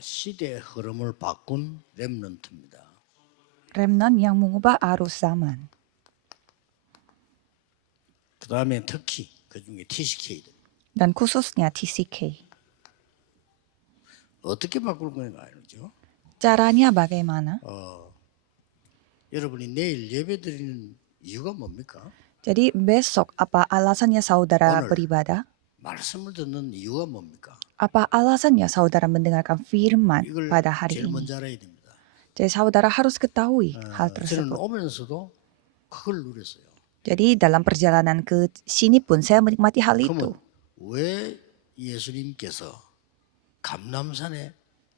시대의 흐름을 바꾼 렘넌트입니다. Remnant yang mengubah arus zaman. 그 다음에 특히 그 중에 TCK들 Dan khususnya TCK. 어떻게 바꿀 건가 알죠? Caranya bagaimana? 여러분이 내일 예배 드리는 이유가 뭡니까? Jadi besok apa alasannya saudara 오늘. beribadah? 말씀을 듣는 이유가 뭡니까? Apa alasannya saudara mendengarkan firman 이걸 pada hari 제일 ini? 먼저 알아야 됩니다. Jadi saudara harus ketahui hal 저는 tersebut. 오면서도 그걸 누렸어요. Jadi dalam perjalanan ke sini pun saya menikmati hal itu. 그러면 왜 예수님께서 감람산에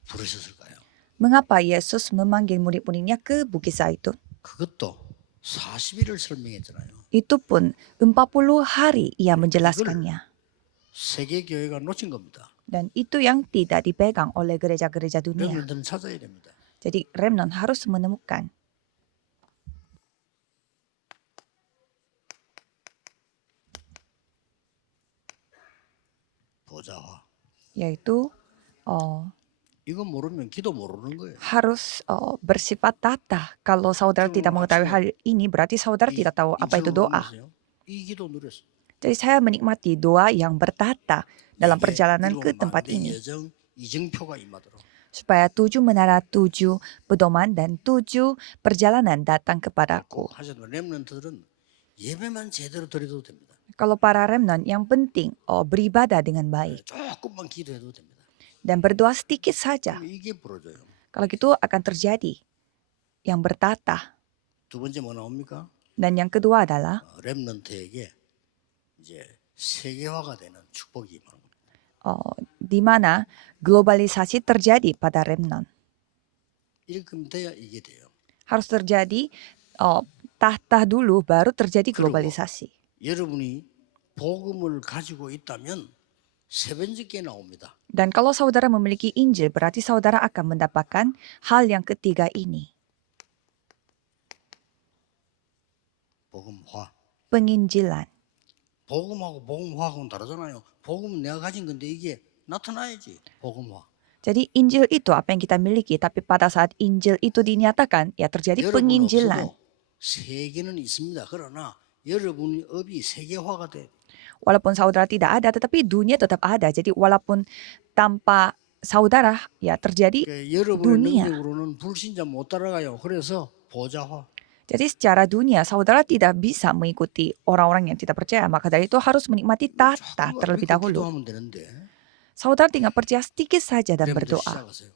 부르셨을까요? Mengapa Yesus memanggil murid-muridnya ke Bukit Zaitun? 그것도 40일을 설명했잖아요. Itu pun 40 hari ia menjelaskannya. 세계 교회가 놓친 겁니다. Dan itu yang tidak dipegang oleh gereja-gereja dunia. 렘넌트는 찾아야 됩니다. Jadi remnant harus menemukan. 보좌화. Yaitu 이거 모르면 기도 모르는 거예요. harus bersifat tata. Kalau saudara tidak mengetahui hal ini berarti saudara tidak tahu apa itu doa. 이 기도 누렸어요. Jadi saya menikmati doa yang bertata dalam 이게 perjalanan 일곱 ke tempat 만대 ini. 여정 이정표가 임하도록. Supaya 7 menara, 7 pedoman dan 7 perjalanan datang kepadaku. 하셔도 렘넌트들은 예배만 제대로 드려도 됩니다. Kalau para remnant yang penting beribadah dengan baik 조금만 기도해도 됩니다. dan berdoa sedikit saja. 그럼 이게 부러져요. Kalau gitu akan terjadi yang bertata. 두 번째 뭐 나옵니까? Dan yang kedua adalah 렘넌트에게 이제 세계화가 되는 축복이 임하는 겁니다. di mana globalisasi terjadi pada remnant. 이렇게 돼야 이게 돼요. Harus terjadi tahta dulu baru terjadi 그리고 globalisasi. 여러분이 복음을 가지고 있다면 세 번째 나옵니다. Dan kalau saudara memiliki Injil berarti saudara akan mendapatkan hal yang ketiga ini. 복음화. Penginjilan. 복음하고 복음화하고는 다르잖아요. 복음은 내가 가진 건데 이게 나타나야지. 복음화. Jadi Injil itu apa yang kita miliki, tapi pada saat Injil itu dinyatakan, ya terjadi 여러분 penginjilan. 없어도 세계는 있습니다. 그러나 여러분의 업이 세계화가 돼. Walaupun saudara tidak ada, tetapi dunia tetap ada. Jadi walaupun tanpa saudara, ya terjadi 여러분의 dunia. 능력으로는 불신자 못 따라가요. 그래서 보좌화. Jadi secara dunia, saudara tidak bisa mengikuti orang-orang yang tidak percaya. Maka dari itu harus menikmati tahta terlebih dahulu. 기도하면 되는데. Saudara tinggal percaya sedikit saja dan 렘넌트 berdoa. 시작하세요.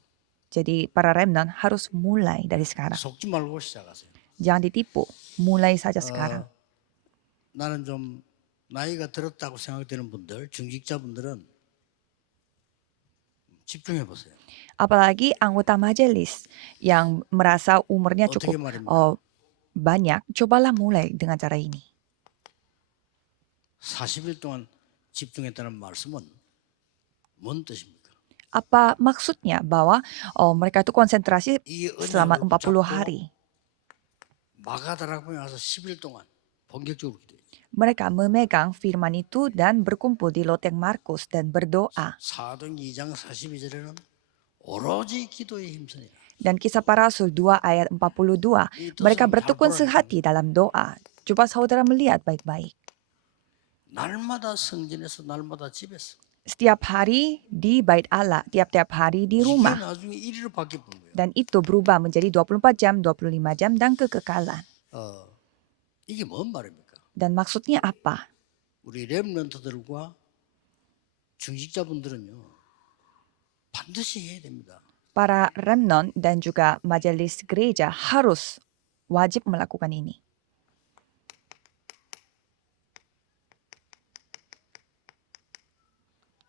Jadi para remnant harus mulai dari sekarang. 속지 말고 시작하세요. Jangan ditipu, mulai saja sekarang. 나는 좀 나이가 들었다고 생각되는 분들, 중직자분들은 집중해 보세요. Apalagi anggota majelis yang merasa umurnya 어떻게 cukup 말입니까? banyak, cobalah mulai dengan cara ini. 40일 동안 집중했다는 말씀은 뭔 뜻입니까? Apa maksudnya bahwa mereka itu konsentrasi 이 selama 언약을 40 붙잡고 hari. 마가다락방에 와서 10일 동안 본격적으로 기도해요. Mereka memegang firman itu dan berkumpul di loteng Markus dan berdoa. 사도행 2장 42절에는 오로지 기도에 힘쓰니라. Dan kisah para rasul 2 ayat 42, mereka bertekun sehati dalam doa. Coba saudara melihat baik-baik. 날마다 성전에서 날마다 집에서. Setiap hari di bait Allah, tiap-tiap hari di 이게 rumah. 나중에 1위로 바뀌는 거예요. Dan itu berubah menjadi 24 jam, 25 jam, dan kekekalan. 이게 뭔 말입니까? Dan maksudnya apa? 우리 렘넌트들과 중직자분들은요. 반드시 해야 됩니다. Para remnant dan juga majelis gereja harus wajib melakukan ini.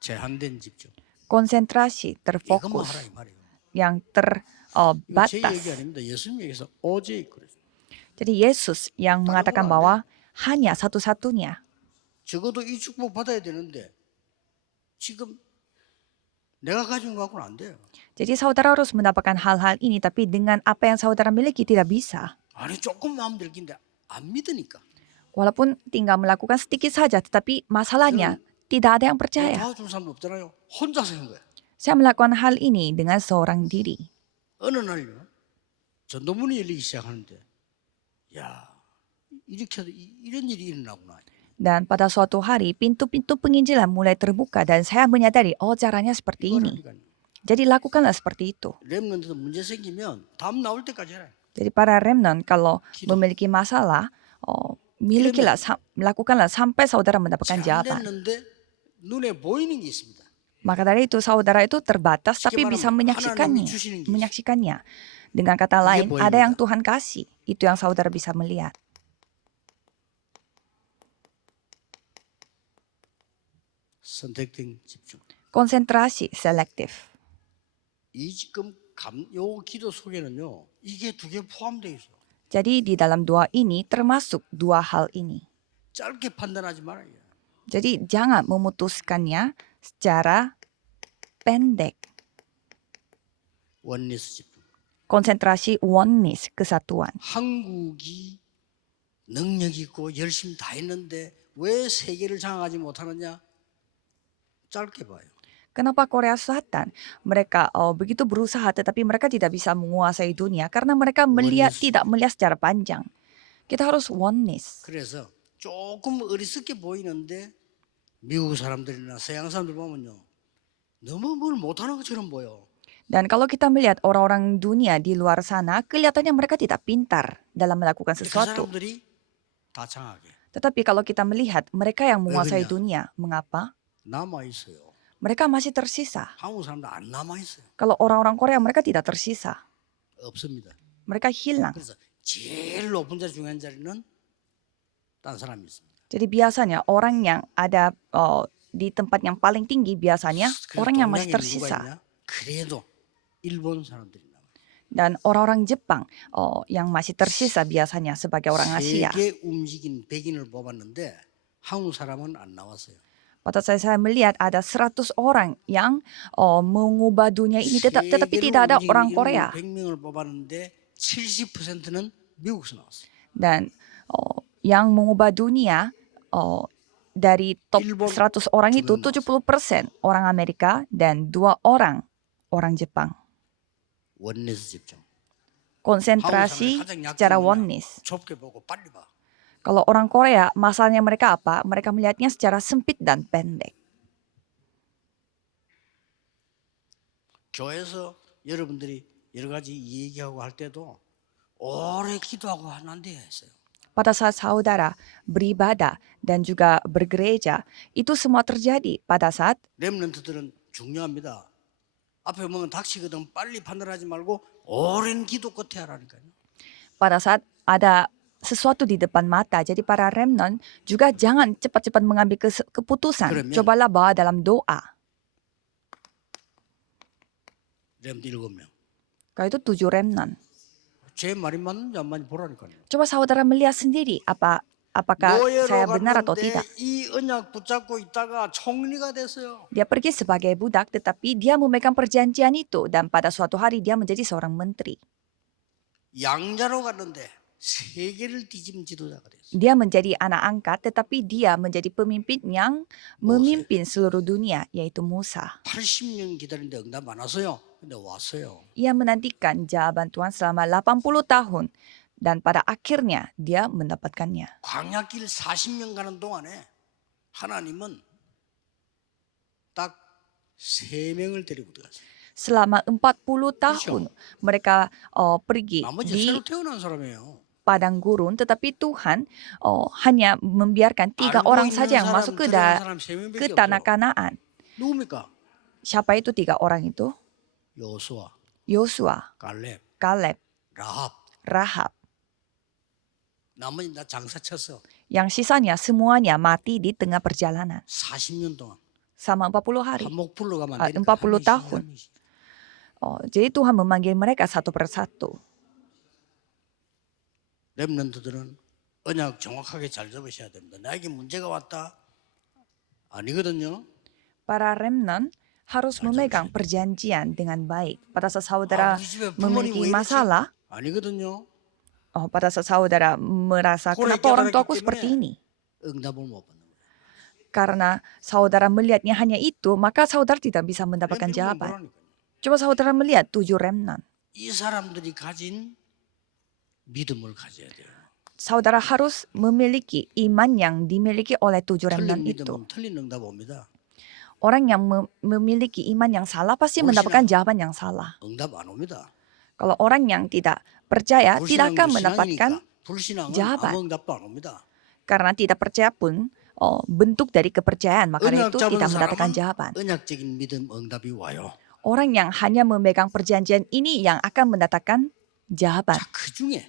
제한된 집중. Konsentrasi, 이것만 terfokus, 하라 이 말이에요. yang 이거 제 얘기 terbatas. 아닙니다. 예수님 얘기해서 오직 그랬어요. Jadi Yesus yang mengatakan bahwa hanya satu-satunya. 적어도 이 축복 받아야 되는데 지금 내가 가진 거 갖고는 안 돼요. Jadi saudara harus mendapatkan hal-hal ini, tapi dengan apa yang saudara miliki tidak bisa. 아니 조금 마음 들긴데 안 믿으니까. Walaupun tinggal melakukan sedikit saja, tetapi masalahnya tidak ada yang percaya. 도와준 사람도 없잖아요. 혼자서 한 거예요. Saya melakukan hal ini dengan seorang diri. 어느 날요 전도문이 열리기 시작하는데 야 이렇게 이런 일이 일어나구나. Dan pada suatu hari, pintu-pintu penginjilan mulai terbuka dan saya menyadari, oh caranya seperti ini. 이거라니까요. Jadi lakukanlah seperti itu. 렘넌트도 문제 생기면 답 나올 때까지 해라. Jadi para remnant kalau 기도. memiliki masalah, lakukanlah sampai saudara mendapatkan 잘 jawaban. 됐는데 눈에 보이는 게 있습니다. Maka dari itu saudara itu terbatas tapi 쉽게 bisa 말하면 menyaksikannya. 하나님이 주시는 게 있어요. Menyaksikannya. Dengan kata 그게 lain, ada 보입니다. yang Tuhan kasih. Itu yang saudara bisa melihat. 선택된 집중. Konsentrasi selektif. 이 지금 요 기도 속에는요 이게 두 개 포함되어 있어. Jadi di dalam doa ini termasuk dua hal ini. 짧게 판단하지 말아요. Jadi jangan memutuskannya secara pendek. 원리스 집중. Konsentrasi oneness, kesatuan. 한국이 능력 있고 열심히 다 했는데 왜 세계를 장악하지 못하느냐? 짧게 봐요. Kenapa Korea Selatan mereka begitu berusaha tetapi mereka tidak bisa menguasai dunia karena mereka Oneness. tidak melihat secara panjang. Kita harus oneness. 그래서 조금 어리석게 보이는데 미국 사람들이나 서양 사람들 보면요 너무 뭘 못하는 것처럼 보여. Dan kalau kita melihat orang-orang dunia di luar sana, kelihatannya mereka tidak pintar dalam melakukan 그 sesuatu. 사람들이 다 장악해. Tetapi kalau kita melihat mereka yang menguasai 그러냐? dunia, mengapa? 남아 있어요. Mereka masih tersisa. 한국 사람들 안 남아 있어요. Kalau orang-orang Korea mereka tidak tersisa. 없습니다. Mereka hilang. 그래서 제일 높은 자리 중요한 자리는 딴 사람이 있습니다. Jadi biasanya orang yang ada di tempat yang paling tinggi biasanya 그래서 orang yang masih 동양에 누가 tersisa. 있냐? 그래도 일본 사람들이 남아. Dan orang-orang Jepang yang masih tersisa biasanya sebagai orang Asia. 세계 움직인 백인을 뽑았는데 한국 사람은 안 나왔어요. Pada saat saya melihat ada 100 orang yang mengubah dunia ini tetapi tidak ada orang Korea. 100명을 뽑았는데 70%는 미국에서 나왔어요. Dan yang mengubah dunia dari top 일본 100 orang itu 두 명 70% orang Amerika dan 2 orang Jepang. 원내스 집중. Konsentrasi secara oneness. 좁게 보고 빨리 봐. Kalau orang Korea, masalahnya mereka apa? Mereka melihatnya secara sempit dan pendek. 교회에서 여러분들이 여러 가지 얘기하고 할 때도 오래 기도하고 하는데 했어요. Pada saat saudara beribadah dan juga bergereja, itu semua terjadi pada saat 렘넌트들은 중요합니다. 앞에 보면 닥치거든 빨리 판단하지 말고 오랜 기도 끝에 하라니까요. pada saat ada sesuatu di depan mata. Jadi para remnant juga jangan cepat-cepat mengambil keputusan. 그러면- Cobalah bawa dalam doa. 렘드 7명. Kalau itu 7 remnant. 제 말이 맞는지 안 맞는지 보라니까요. Coba saudara melihat sendiri apakah saya 노예로 benar atau 갔는데 tidak. 이 언약 붙잡고 있다가 총리가 됐어요. Dia pergi sebagai budak tetapi dia memegang perjanjian itu dan pada suatu hari dia menjadi seorang menteri. 양자로 갔는데 세계를 뒤집은 지도자가 됐어요. Dia menjadi anak angkat tetapi dia menjadi pemimpin yang memimpin seluruh dunia yaitu Musa. 80년 기다리는데 응답 안 왔어요. 근데 왔어요. Ia menantikan jawaban Tuhan selama 80 tahun dan pada akhirnya dia mendapatkannya. 광야길 40년 가는 동안에 하나님은 딱 3명을 데리고 들어갔어요. Selama 40 tahun mereka pergi 나머지 di 새로 태어난 사람이에요. padang gurun tetapi Tuhan hanya membiarkan 3 orang saja yang masuk ke tanah Kanaan. 누굽니까? Siapa itu 3 orang itu? 여호수아, Yosua, 갈렙, Kaleb, 라합. Rahab. 나머지 다 장사 쳤어. Yang sisanya semuanya mati di tengah perjalanan 40년 동안. sama 40 hari. 한목풀로 가면 안 되니까 40 한 tahun. 명씩. Jadi Tuhan memanggil mereka satu persatu. 렘넌트들은 언약 정확하게 잘 잡으셔야 됩니다. 나에게 문제가 왔다? 아니거든요. Para remnant harus memegang perjanjian dengan baik. Pada saat saudara 우리 집에 부모님 memiliki 왜 이러지? masalah, 아니거든요. pada saat saudara merasa Boleh kenapa orang jalan tuaku gitu seperti gimana? ini? 응답을 못 받는 거예요. karena saudara melihatnya hanya itu, maka saudara tidak bisa 왜 mendapatkan 그런 건 jawaban. 뭐라니까? Coba saudara melihat 7 remnan. 이 사람들이 가진 믿음을 가져야 돼요. Saudara harus memiliki iman yang dimiliki oleh 7 remnan 틀린 itu. 믿음은 틀린 응답 옵니다. Orang yang memiliki iman yang salah pasti mendapatkan jawaban yang salah. 응답 안 옵니다. Kalau orang yang tidak percaya tidak akan 불신앙도 mendapatkan 신앙이니까 불신앙은 jawaban. 아무 응답도 안 옵니다. Karena tidak percaya pun bentuk dari kepercayaan, maka 언약 itu 잡은 tidak mendatangkan 사람은 jawaban. 언약적인 믿음 응답이 와요. Orang yang hanya memegang perjanjian ini yang akan mendatangkan jawaban. 자, 그 중에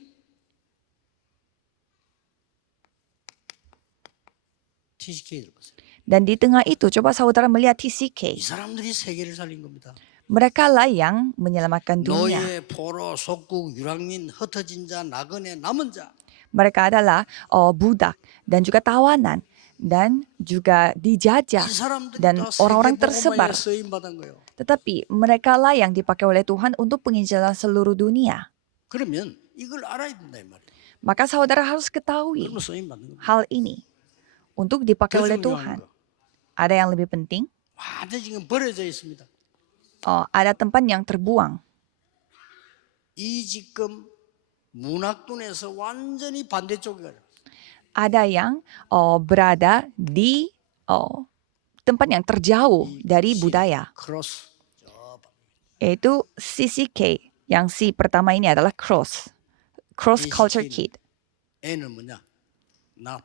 TCK들 보세요. Dan di tengah itu coba saudara melihat 이 TCK. 사람들이 세계를 살린 겁니다. Mereka lah yang menyelamatkan dunia. 노예, 포로, 속국, 유랑민, 흩어진 자, 나그네, 남은 자. Mereka adalah budak dan juga tawanan dan juga dijajah. 이 사람들이 Dan 다 orang-orang 세계 tersebar. 복음화에 쓰임 받은 거예요. Tetapi mereka lah yang dipakai oleh Tuhan untuk penginjilan seluruh dunia. 그러면 이걸 알아야 된다 이 말이에요. Maka saudara harus ketahui 그러면 쓰임 받는 겁니다. hal ini untuk dipakai 더 oleh 중요한 Tuhan. 거. Ada yang lebih penting, 완전 지금 버려져 있습니다. ada tempat yang terbuang. 이 지금 문학둔에서 완전히 반대쪽에 가요. Ada yang berada di tempat yang terjauh dari budaya, 크로스. yaitu CCK. Yang C pertama ini adalah cross culture kid. N은 뭐냐? not.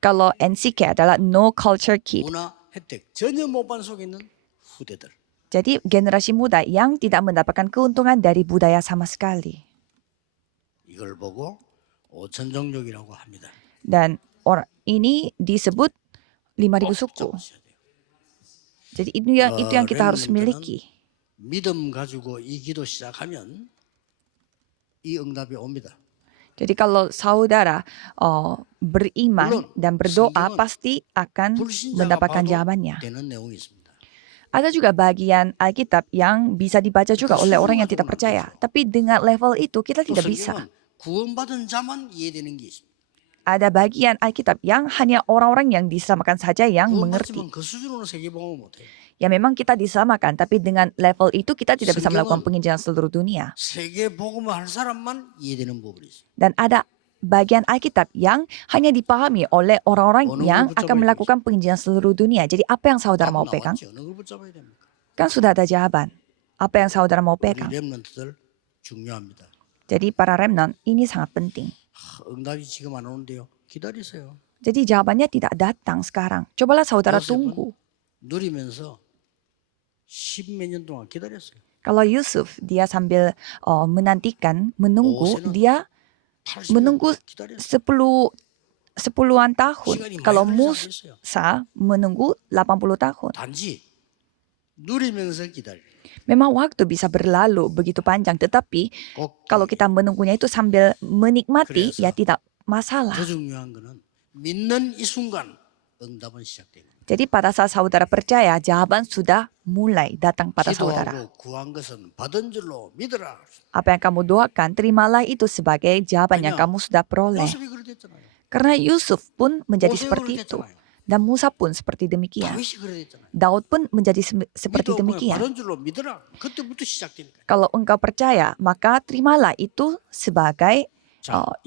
Kalau NCK adalah no culture kid. 문화 혜택 전혀 못 받은 속에 있는 후대들. Jadi generasi muda yang tidak mendapatkan keuntungan dari budaya sama sekali. 이걸 보고 오천종족이라고 합니다. Dan ini disebut 5.000 suku. 잡으셔야 돼요. Jadi itu yang kita harus miliki. 믿음 가지고 이 기도 시작하면 이 응답이 옵니다. Jadi kalau saudara beriman dan berdoa pasti akan 불신자가 mendapatkan 봐도 jawabannya. 되는 내용이 있습니다. Ada juga bagian Alkitab yang bisa dibaca juga oleh orang yang tidak percaya. Tapi dengan level itu kita 또 tidak bisa. 성경은 구원받은 자만 이해되는 게 있습니다. Ada bagian Alkitab yang hanya orang-orang yang diselamatkan saja yang mengerti. 구원받지만 그 수준으로는 세계복음을 못해요. Ya memang kita diselamatkan, tapi dengan level itu kita tidak bisa 성경은 melakukan penginjilan seluruh dunia. 세계복음을 할 사람만 이해되는 부분이 있어요. Dan ada bagian Alkitab yang hanya dipahami oleh orang-orang yang akan melakukan penginjilan seluruh dunia. Jadi apa yang saudara mau pegang? 나왔지. 어느 걸 붙잡아야 됩니까? Kan sudah ada jawaban. Apa yang saudara mau 우리 pegang? 렘넌트들 중요합니다. Jadi para remnant ini sangat penting. 응답이 지금 안 오는데요. 기다리세요. Jadi jawabannya tidak datang sekarang. Cobalah saudara 요셉은 tunggu. 누리면서 10몇 년 동안 기다렸어요. Kalau Yusuf dia sambil menantikan, menunggu, 모세는 dia 80년 menunggu 기다렸어요. 10-an tahun. 시간이 많이 Kalau 흘러서 안 됐어요. Musa menunggu 80 tahun. 단지 누리면서 기다려. Memang waktu bisa berlalu begitu panjang, tetapi 꼭 kalau kita menunggunya itu sambil menikmati, 그래서 ya tidak masalah. 더 중요한 거는 믿는 이 순간 응답은 시작됩니다. Jadi pada saat saudara percaya, jawaban sudah mulai datang pada saudara. 기도하고 구한 것은 받은 줄로 믿으라. Apa yang kamu doakan, terimalah itu sebagai jawaban yang kamu sudah peroleh. 요셉이 그랬잖아요. Karena Yusuf pun menjadi 모세가 seperti itu. 그랬잖아요. Dan Musa pun seperti demikian. 다윗이 그랬잖아요. Daud pun menjadi seperti 믿어 demikian. 받은 줄로 믿으라. 그때부터 시작되니까. Kalau engkau percaya, maka terimalah itu sebagai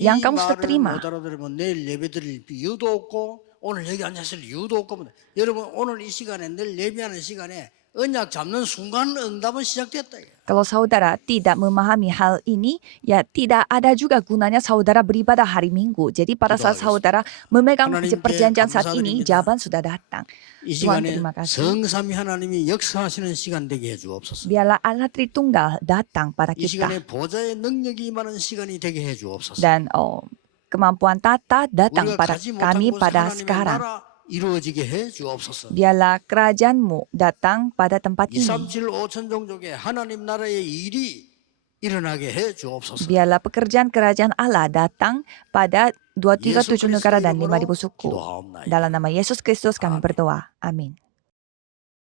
yang kamu sudah terima. 못 알아들으면 내일 예배드릴 이유도 없고 오늘 여기 앉았을 이유도 없고 여러분 오늘 이 시간에 내일 예배하는 시간에 언약 잡는 순간 응답은 시작됐다. Kalau saudara tidak memahami hal ini, ya tidak ada juga gunanya saudara beribadah hari Minggu. Jadi pada saat saudara memegang perjanjian saat ini, jawaban sudah datang. 이 Tuhan 시간에 terima kasih. 성삼위 하나님이 역사하시는 시간 되게 해 주옵소서. Biarlah Allah Tritunggal datang pada 이 kita. 시간에 보좌의 능력이 임하는 시간이 되게 해 주옵소서. Dan kemampuan tata datang 우리가 pada 가지 kami 못한 곳에 pada 하나님의 sekarang. 나라 이루어지게 해 주옵소서. Biarlah kerajaanmu datang pada tempat ini. 237 5천 종족의 하나님 나라의 일이 일어나게 해 주옵소서. Biarlah pekerjaan kerajaan Allah datang pada 237 negara dan 5.000 suku. Dalam nama Yesus Kristus kami berdoa. Amin.